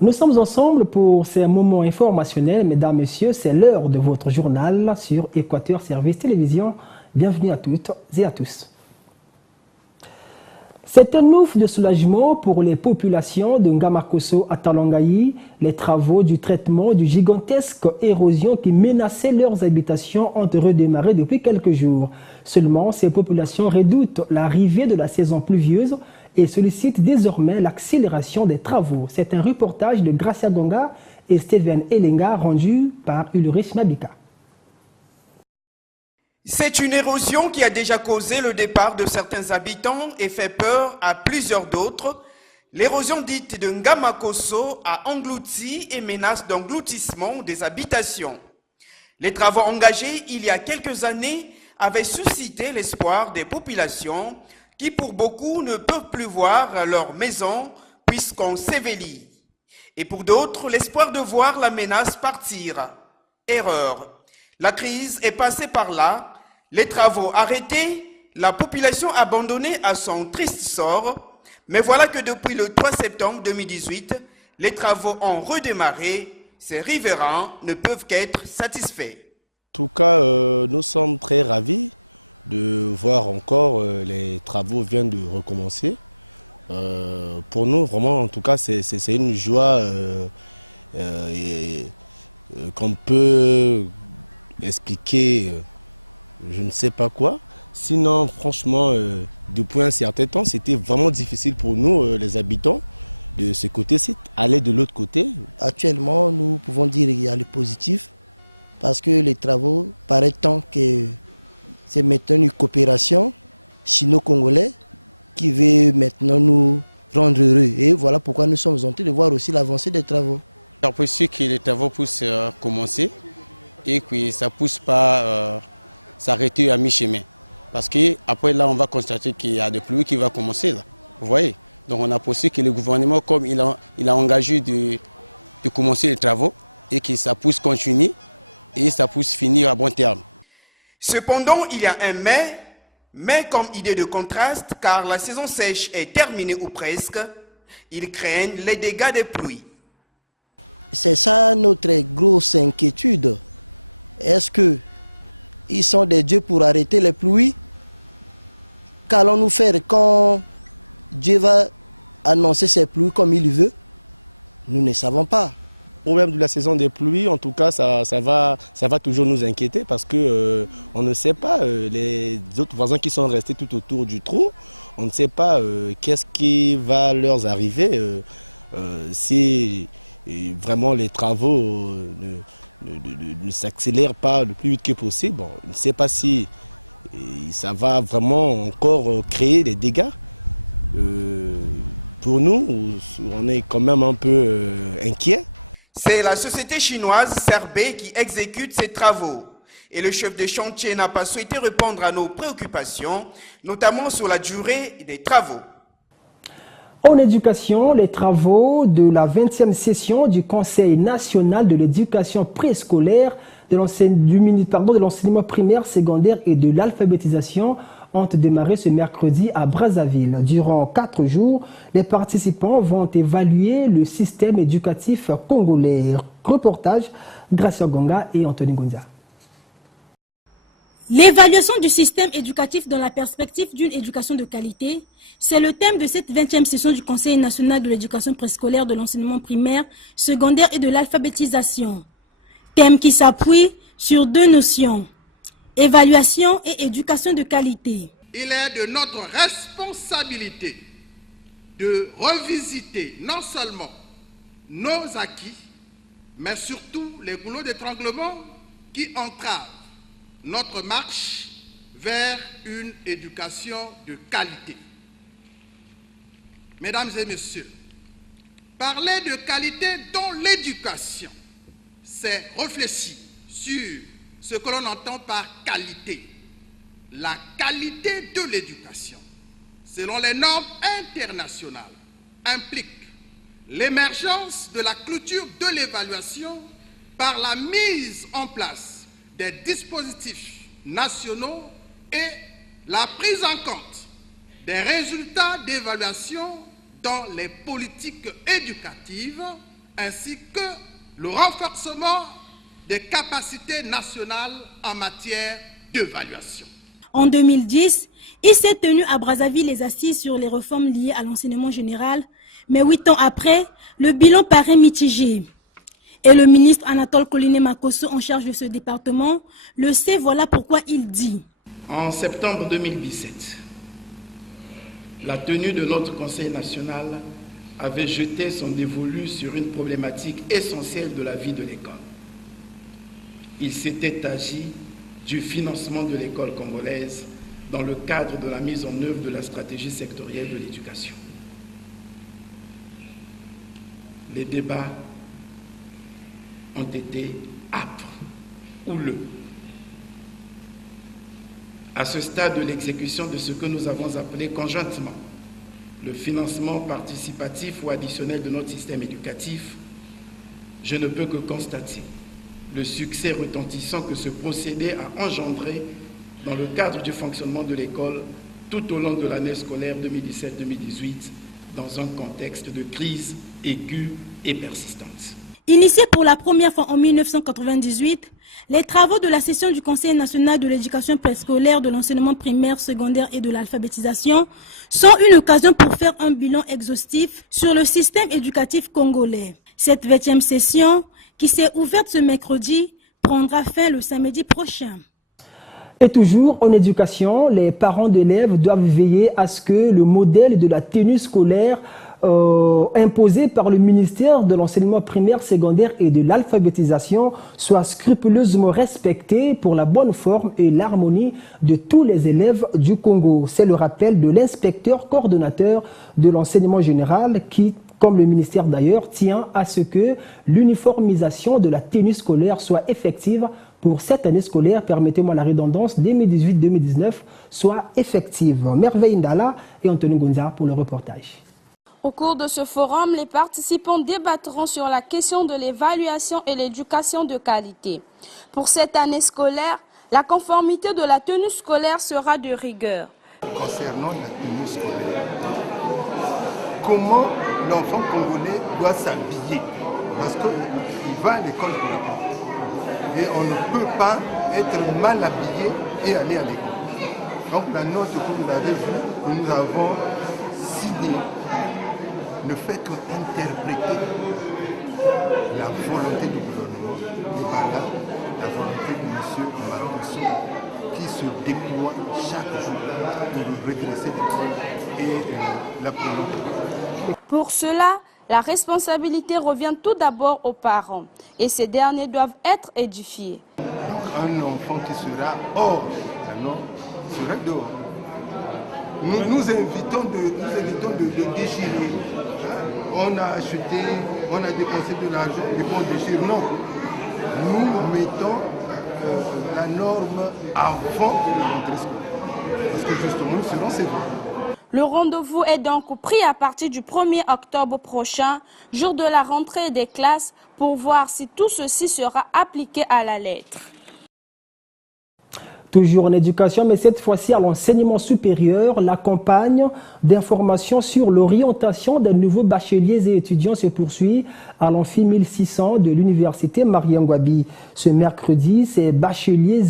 Nous sommes ensemble pour ces moments informationnels. Mesdames, Messieurs, c'est l'heure de votre journal sur Équateur Service Télévision. Bienvenue à toutes et à tous. C'est un ouf de soulagement pour les populations de Ngamakoso à Talangayi. Les travaux du traitement du gigantesque érosion qui menaçait leurs habitations ont redémarré depuis quelques jours. Seulement, ces populations redoutent l'arrivée de la saison pluvieuse et sollicitent désormais l'accélération des travaux. C'est un reportage de Gracia Gonga et Steven Elenga rendu par Ulrich Mabika. C'est une érosion qui a déjà causé le départ de certains habitants et fait peur à plusieurs d'autres. L'érosion dite de Ngamakoso a englouti et menace d'engloutissement des habitations. Les travaux engagés il y a quelques années avaient suscité l'espoir des populations qui pour beaucoup ne peuvent plus voir leur maison puisqu'on s'évélit. Et pour d'autres, l'espoir de voir la menace partir. Erreur. La crise est passée par là. Les travaux arrêtés, la population abandonnée à son triste sort. Mais voilà que depuis le 3 septembre 2018, les travaux ont redémarré. Ces riverains ne peuvent qu'être satisfaits. En tout cas, nous sommes très ravis de voir encore les travaux viennent de recommencer. Pour nous, vraiment, en tout cas, c'est une joie qu'on peut expliquer. Je ne sais pas quoi. Sinon, franchement, depuis un certain temps, c'était vraiment difficile pour nous, les habitants, de ce côté-ci, aller de l'autre côté. Actuellement, nous pouvons dire qu'il y a le positif, parce que les travaux, paraît tant que c'est maintenant une coopération chino-congolais qui veut maintenant nous rendre heureux. Et voilà pourquoi nous sommes en train de voir aussi l'avancée des travaux. C'est possible que les travaux puissent commencer et que ça ne puisse pas s'arrêter à mi-chemin. Parce qu'après là, on va constater qu'il y a des pluies qui vont commencer là. Vous voyez? Donc on a possible que le gouvernement, comme il a engagé de commencer les travaux et que ça puisse continuer et ça puisse finir à bon terme. Cependant, il y a un mais comme idée de contraste, car la saison sèche est terminée ou presque, ils craignent les dégâts des pluies. C'est ça notre grosse inquiétude. Est-ce qu'ils sont des dieux pour arrêter les pluies? Qu'allons-nous faire quand Dieu va annoncer ses pluies comme il veut? Nous ne savons pas. Le problème de la saison des pluies, en tout cas, ça va toujours nous inquiéter parce que on ne sait pas, les autres voisins qui sont restés tout autour du trou, on ne sait pas qu'est-ce qui va leur arriver si vraiment les travaux ne s'accélèrent pas le plus vite que possible. Bon, on ne sait pas si ça va vraiment encore créer des dégâts. Pour nous, on est quand même un peu inquiets. C'est la société chinoise Serbé qui exécute ces travaux. Et le chef de chantier n'a pas souhaité répondre à nos préoccupations, notamment sur la durée des travaux. En éducation, les travaux de la 20e session du Conseil national de l'éducation préscolaire, de l'enseignement primaire, secondaire et de l'alphabétisation ont démarré ce mercredi à Brazzaville. Durant 4 jours, les participants vont évaluer le système éducatif congolais. Reportage, Gracia Gonga et Anthony Gonza. L'évaluation du système éducatif dans la perspective d'une éducation de qualité, c'est le thème de cette 20e session du Conseil national de l'éducation préscolaire, de l'enseignement primaire, secondaire et de l'alphabétisation. Thème qui s'appuie sur 2 notions. Évaluation et éducation de qualité. Il est de notre responsabilité de revisiter non seulement nos acquis, mais surtout les goulots d'étranglement qui entravent notre marche vers une éducation de qualité. Mesdames et messieurs, parler de qualité dans l'éducation, c'est réfléchir sur ce que l'on entend par qualité. La qualité de l'éducation, selon les normes internationales, implique l'émergence de la culture de l'évaluation par la mise en place des dispositifs nationaux et la prise en compte des résultats d'évaluation dans les politiques éducatives ainsi que le renforcement des capacités nationales en matière d'évaluation. En 2010, il s'est tenu à Brazzaville les assises sur les réformes liées à l'enseignement général, mais 8 ans après, le bilan paraît mitigé. Et le ministre Anatole Koliné Makosso, en charge de ce département, le sait, voilà pourquoi il dit. En septembre 2017, la tenue de notre Conseil national avait jeté son dévolu sur une problématique essentielle de la vie de l'école. Il s'était agi du financement de l'école congolaise dans le cadre de la mise en œuvre de la stratégie sectorielle de l'éducation. Les débats ont été âpres, houleux. À ce stade de l'exécution de ce que nous avons appelé conjointement le financement participatif ou additionnel de notre système éducatif, je ne peux que constater le succès retentissant que ce procédé a engendré dans le cadre du fonctionnement de l'école tout au long de l'année scolaire 2017-2018 dans un contexte de crise aiguë et persistante. Initié pour la première fois en 1998, les travaux de la session du Conseil national de l'éducation préscolaire, de l'enseignement primaire, secondaire et de l'alphabétisation sont une occasion pour faire un bilan exhaustif sur le système éducatif congolais. Cette 20e session, qui s'est ouverte ce mercredi, prendra fin le samedi prochain. Et toujours en éducation, les parents d'élèves doivent veiller à ce que le modèle de la tenue scolaire imposé par le ministère de l'enseignement primaire, secondaire et de l'alphabétisation soit scrupuleusement respecté pour la bonne forme et l'harmonie de tous les élèves du Congo. C'est le rappel de l'inspecteur coordonnateur de l'enseignement général qui, comme le ministère d'ailleurs, tient à ce que l'uniformisation de la tenue scolaire soit effective pour cette année scolaire, permettez-moi la redondance, 2018-2019 soit effective. Merveille Ndala et Anthony Gonza pour le reportage. Au cours de ce forum, les participants débattront sur la question de l'évaluation et l'éducation de qualité. Pour cette année scolaire, la conformité de la tenue scolaire sera de rigueur. Concernant la tenue scolaire, comment l'enfant congolais doit s'habiller? Parce qu'il va à l'école pour apprendre. Et on ne peut pas être mal habillé et aller à l'école. Donc la note que vous avez vue, nous avons signé, ne fait qu'interpréter la volonté du gouvernement et par là la volonté de M. Makosso qui se déploie chaque jour pour redresser l'école et la promouvoir. Pour cela, la responsabilité revient tout d'abord aux parents et ces derniers doivent être édifiés. Donc un enfant qui sera hors la norme sera dehors. Nous invitons de déchirer. On a acheté, on a dépensé de l'argent et on déchire. Non. Nous mettons la norme avant la rentrée scolaire. Parce que justement, nous serons sévères. Le rendez-vous est donc pris à partir du 1er octobre prochain, jour de la rentrée des classes, pour voir si tout ceci sera appliqué à la lettre. Toujours en éducation, mais cette fois-ci à l'enseignement supérieur, la campagne d'information sur l'orientation des nouveaux bacheliers et étudiants se poursuit à l'amphi 1600 de l'université Mariangwabi. Ce mercredi, ces bacheliers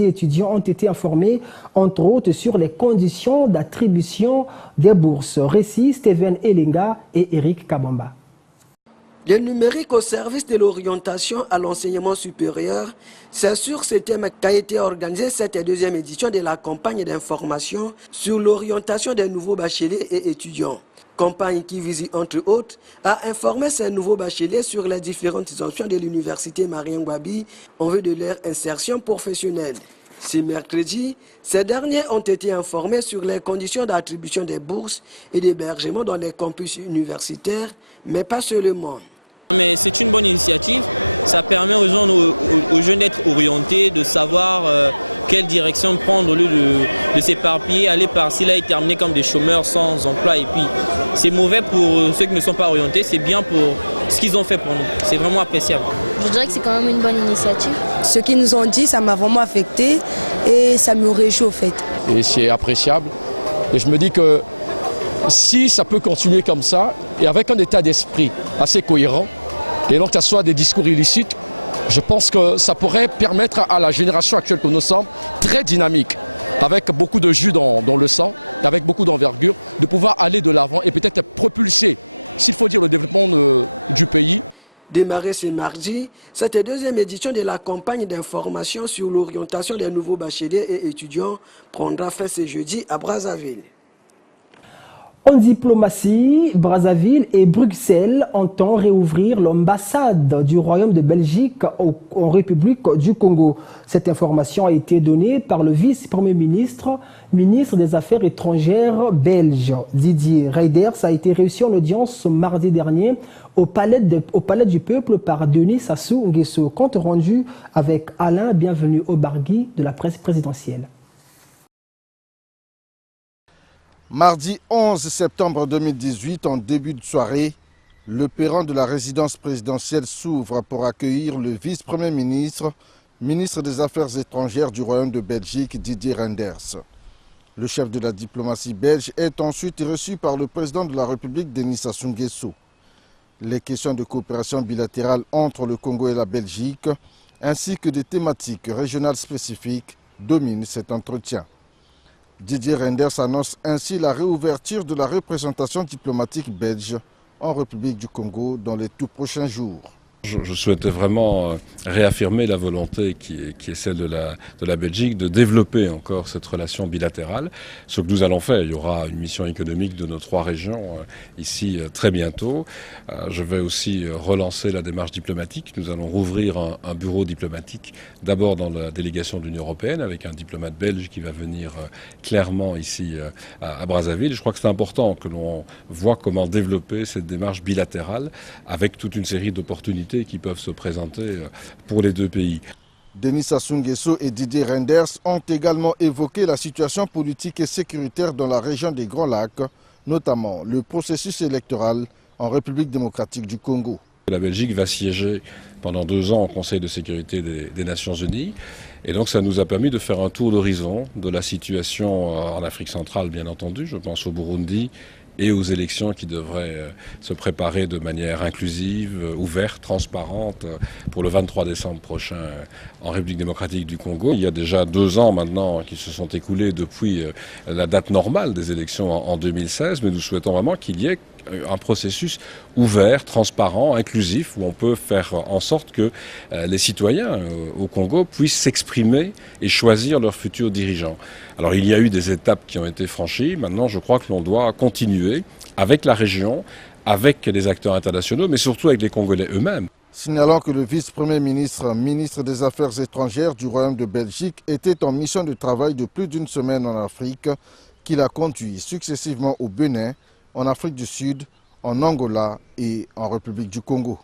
et étudiants ont été informés, entre autres, sur les conditions d'attribution des bourses. Récit Steven Elenga et Eric Kabamba. Le numérique au service de l'orientation à l'enseignement supérieur, c'est sur ce thème qu'a été organisée cette deuxième édition de la campagne d'information sur l'orientation des nouveaux bacheliers et étudiants. Campagne qui vise entre autres à informer ces nouveaux bacheliers sur les différentes options de l'université Mariangwabi en vue de leur insertion professionnelle. Ce mercredi, ces derniers ont été informés sur les conditions d'attribution des bourses et d'hébergement dans les campus universitaires, mais pas seulement. Mais c'est une bonne initiative, ça permet aux gens, aux jeunes d'être orientés, de savoir quelle direction prendre au lieu de s'éparpiller, aller par-ci là et terminer comme des chômeurs sans emploi. Et puis c'est mauvais pour ceux qui ne sont pas orientés, c'est bien pour ce qu'ils ont fait pour nous, c'est vraiment appréciable. Je dirais que c'est quand même une bonne initiative. Ce qu'ils nous ont dit, ça m'a vraiment affecté et ça me réchauffe en fait. Et c'est appréciable et je me dis que si ça peut continuer comme ça, et avec un état d'esprit assez cohérent, et donc que ce soit des discours illicites, je pense que ça pourrait permettre à la génération actuelle que nous sommes, très dynamique, avec beaucoup de jus dans le sang, avec beaucoup d'envergure, de pouvoir aller de l'avant et peut-être propulser, s'il faut dire, le développement du pays. Démarrée ce mardi, cette deuxième édition de la campagne d'information sur l'orientation des nouveaux bacheliers et étudiants prendra fin ce jeudi à Brazzaville. En diplomatie, Brazzaville et Bruxelles entendent réouvrir l'ambassade du Royaume de Belgique en République du Congo. Cette information a été donnée par le vice-premier ministre, ministre des Affaires étrangères belge. Didier Reinders a été reçu en audience mardi dernier au palais du Peuple par Denis Sassou Nguesso. Compte rendu avec Alain Bienvenu Obargui de la presse présidentielle. Mardi 11 septembre 2018, en début de soirée, le perron de la résidence présidentielle s'ouvre pour accueillir le vice-premier ministre, ministre des Affaires étrangères du Royaume de Belgique, Didier Reinders. Le chef de la diplomatie belge est ensuite reçu par le président de la République, Denis Sassou Nguesso. Les questions de coopération bilatérale entre le Congo et la Belgique, ainsi que des thématiques régionales spécifiques, dominent cet entretien. Didier Reinders annonce ainsi la réouverture de la représentation diplomatique belge en République du Congo dans les tout prochains jours. Je souhaitais vraiment réaffirmer la volonté qui est celle de la Belgique de développer encore cette relation bilatérale. Ce que nous allons faire, il y aura une mission économique de nos 3 régions ici très bientôt. Je vais aussi relancer la démarche diplomatique. Nous allons rouvrir un bureau diplomatique, d'abord dans la délégation de l'Union européenne, avec un diplomate belge qui va venir clairement ici à Brazzaville. Je crois que c'est important que l'on voit comment développer cette démarche bilatérale avec toute une série d'opportunités qui peuvent se présenter pour les 2 pays. Denis Sassou Nguesso et Didier Reinders ont également évoqué la situation politique et sécuritaire dans la région des Grands Lacs, notamment le processus électoral en République démocratique du Congo. La Belgique va siéger pendant 2 ans au Conseil de sécurité des Nations Unies et donc ça nous a permis de faire un tour d'horizon de la situation en Afrique centrale, bien entendu, je pense au Burundi, et aux élections qui devraient se préparer de manière inclusive, ouverte, transparente pour le 23 décembre prochain en République démocratique du Congo. Il y a déjà 2 ans maintenant qui se sont écoulés depuis la date normale des élections en 2016, mais nous souhaitons vraiment qu'il y ait un processus ouvert, transparent, inclusif, où on peut faire en sorte que les citoyens au Congo puissent s'exprimer et choisir leurs futurs dirigeants. Alors il y a eu des étapes qui ont été franchies, maintenant je crois que l'on doit continuer avec la région, avec les acteurs internationaux, mais surtout avec les Congolais eux-mêmes. Signalant que le vice-premier ministre, ministre des Affaires étrangères du Royaume de Belgique, était en mission de travail de plus d'1 semaine en Afrique, qu'il a conduit successivement au Bénin, en Afrique du Sud, en Angola et en République du Congo.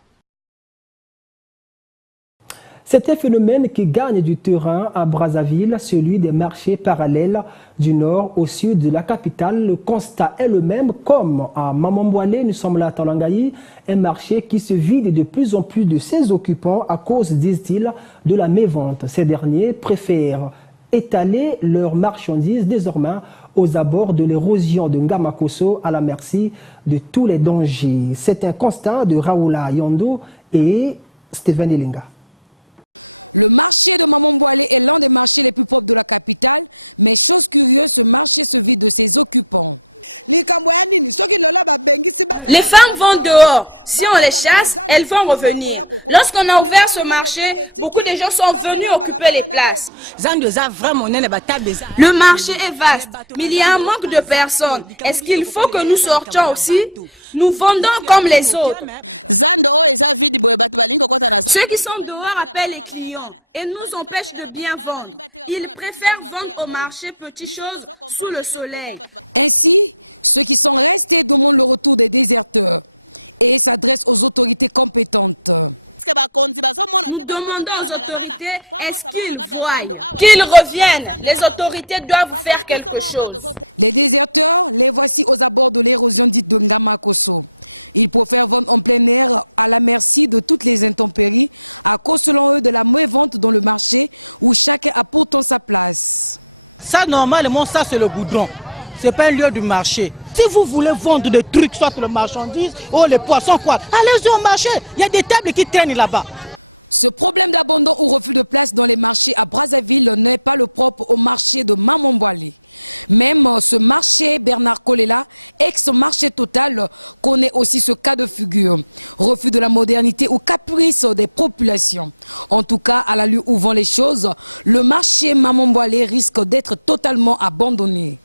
C'est un phénomène qui gagne du terrain à Brazzaville, celui des marchés parallèles du nord au sud de la capitale. Le constat est le même, comme à Mamamboualé, nous sommes là à Talangayi, un marché qui se vide de plus en plus de ses occupants à cause, disent-ils, de la mévente. Ces derniers préfèrent étaler leurs marchandises désormais aux abords de l'érosion de Ngamakoso à la merci de tous les dangers. C'est un constat de Raoula Yondo et Stéphane Elinga. Le marché de Mamamboualé est l'un des marchés les plus pauvres de la capitale, mais chose curieuse, ce marché se vide de ses occupants. Les femmes vont dehors. Si on les chasse, elles vont revenir. Lorsqu'on a ouvert ce marché, beaucoup de gens sont venus occuper les places. Le marché est vaste, mais il y a un manque de personnes. Est-ce qu'il faut que nous sortions aussi? Nous vendons comme les autres. Ceux qui sont dehors appellent les clients et nous empêchent de bien vendre. Ils préfèrent vendre au marché petites choses sous le soleil. Ainsi, ceux qui sont restés demandent le retour des déserteurs et s'adressent aux autorités compétentes. Nous demandons aux autorités, est-ce qu'ils voient, qu'ils reviennent. Les autorités doivent faire quelque chose. Les déserteurs, les voici aux abords de l'érosion dite de Ngamakoso. Ils préfèrent vendre en plein air à la merci de toutes les intempéries, à cause selon eux de la mévente dans le marché où chacun a pourtant sa place. Ça, normalement, ça c'est le goudron. Ce n'est pas un lieu du marché. Si vous voulez vendre des trucs, soit le marchandise ou les poissons, quoi, allez-y au marché. Il y a des tables qui traînent là-bas. Ce problème d'abandon ou refus de place dans les marchés à Brazzaville n'est pas le propre au marché de Mamambwali. Même ce marché Bernard Kolela, ex-marché Total, connaît aussi ce cas de figure. Refus de la modernité ou caprice des populations. En tout cas, à la lueur où vont les choses, le marché Mamambwali risque d'être totalement abandonné.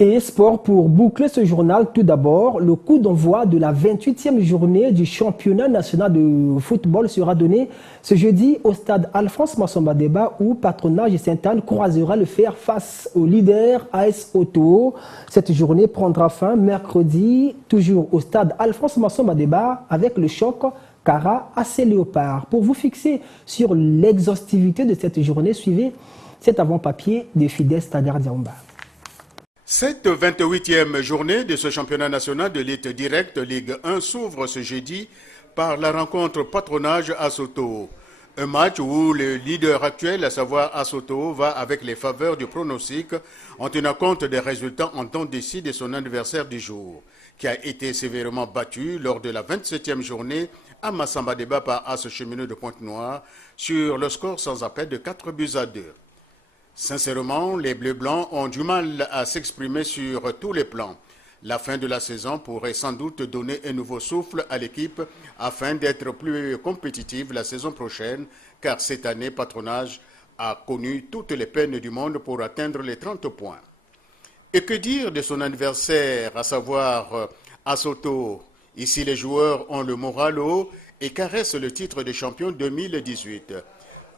Et sport pour boucler ce journal, tout d'abord, le coup d'envoi de la 28e journée du championnat national de football sera donné ce jeudi au stade Alphonse Massamba Débat où Patronage et Sainte-Anne croisera le fer face au leader AS Auto. Cette journée prendra fin mercredi, toujours au stade Alphonse Massamba Débat avec le choc Cara AC Léopard. Pour vous fixer sur l'exhaustivité de cette journée, suivez cet avant-papier de Fidesz Tagardiaoumba. Cette 28e journée de ce championnat national de lutte directe Ligue 1 s'ouvre ce jeudi par la rencontre Patronage Asoto. Un match où le leader actuel, à savoir Asoto, va avec les faveurs du pronostic en tenant compte des résultats en temps décis de son adversaire du jour, qui a été sévèrement battu lors de la 27e journée à Massamba Débat par As Cheminot de Pointe-Noire sur le score sans appel de 4-2. Sincèrement, les Bleus-Blancs ont du mal à s'exprimer sur tous les plans. La fin de la saison pourrait sans doute donner un nouveau souffle à l'équipe afin d'être plus compétitive la saison prochaine, car cette année, Patronage a connu toutes les peines du monde pour atteindre les 30 points. Et que dire de son adversaire, à savoir Asoto? Ici, les joueurs ont le moral haut et caressent le titre de champion 2018.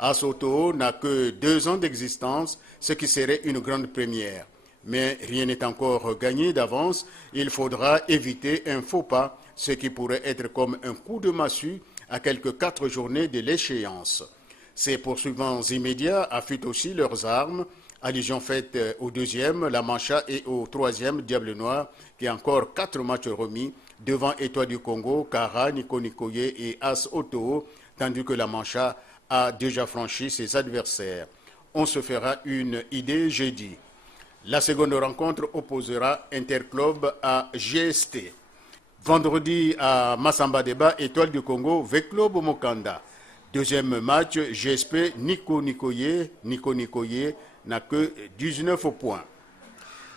Asoto n'a que 2 ans d'existence, ce qui serait une grande première. Mais rien n'est encore gagné d'avance, il faudra éviter un faux pas, ce qui pourrait être comme un coup de massue à quelques 4 journées de l'échéance. Ces poursuivants immédiats affûtent aussi leurs armes, allusion faite au 2e, la Mancha, et au 3e, Diable Noir, qui a encore 4 matchs remis devant Étoile du Congo, Kara, Nico Nikoye et As Auto, tandis que la Mancha a déjà franchi ses adversaires. On se fera une idée jeudi. La seconde rencontre opposera Interclub à GST. Vendredi à Massamba Débat, Étoile du Congo, Veclub Mokanda. Deuxième match, GSP, Nico Nikoye n'a que 19 points.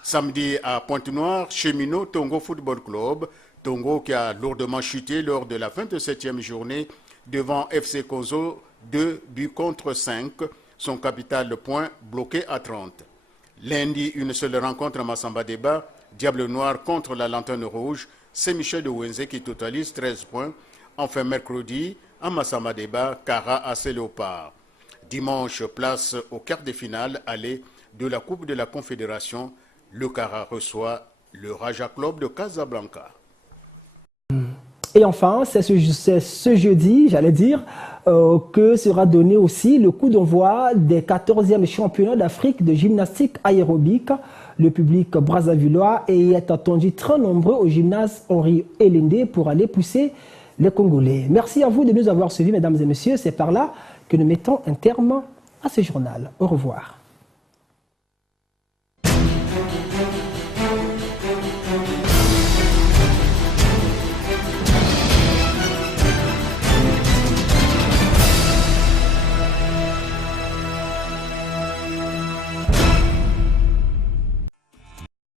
Samedi à Pointe-Noire, Cheminot, Tongo Football Club. Tongo qui a lourdement chuté lors de la 27e journée devant FC Konzo, 2-5, son capital de points bloqué à 30. Lundi, une seule rencontre à Massamba Débat, Diable Noir contre la Lanterne Rouge, Saint-Michel de Wenze qui totalise 13 points. Enfin, mercredi, à Massamba Débat, Cara AC Léopard. Dimanche, place au quart de finale aller de la Coupe de la Confédération. Le Cara reçoit le Raja Club de Casablanca. Et enfin, c'est ce jeudi, j'allais dire, que sera donné aussi le coup d'envoi des 14e championnats d'Afrique de gymnastique aérobique. Le public brazzavillois est attendu très nombreux au gymnase Henri Elende pour aller pousser les Congolais. Merci à vous de nous avoir suivis, mesdames et messieurs. C'est par là que nous mettons un terme à ce journal. Au revoir.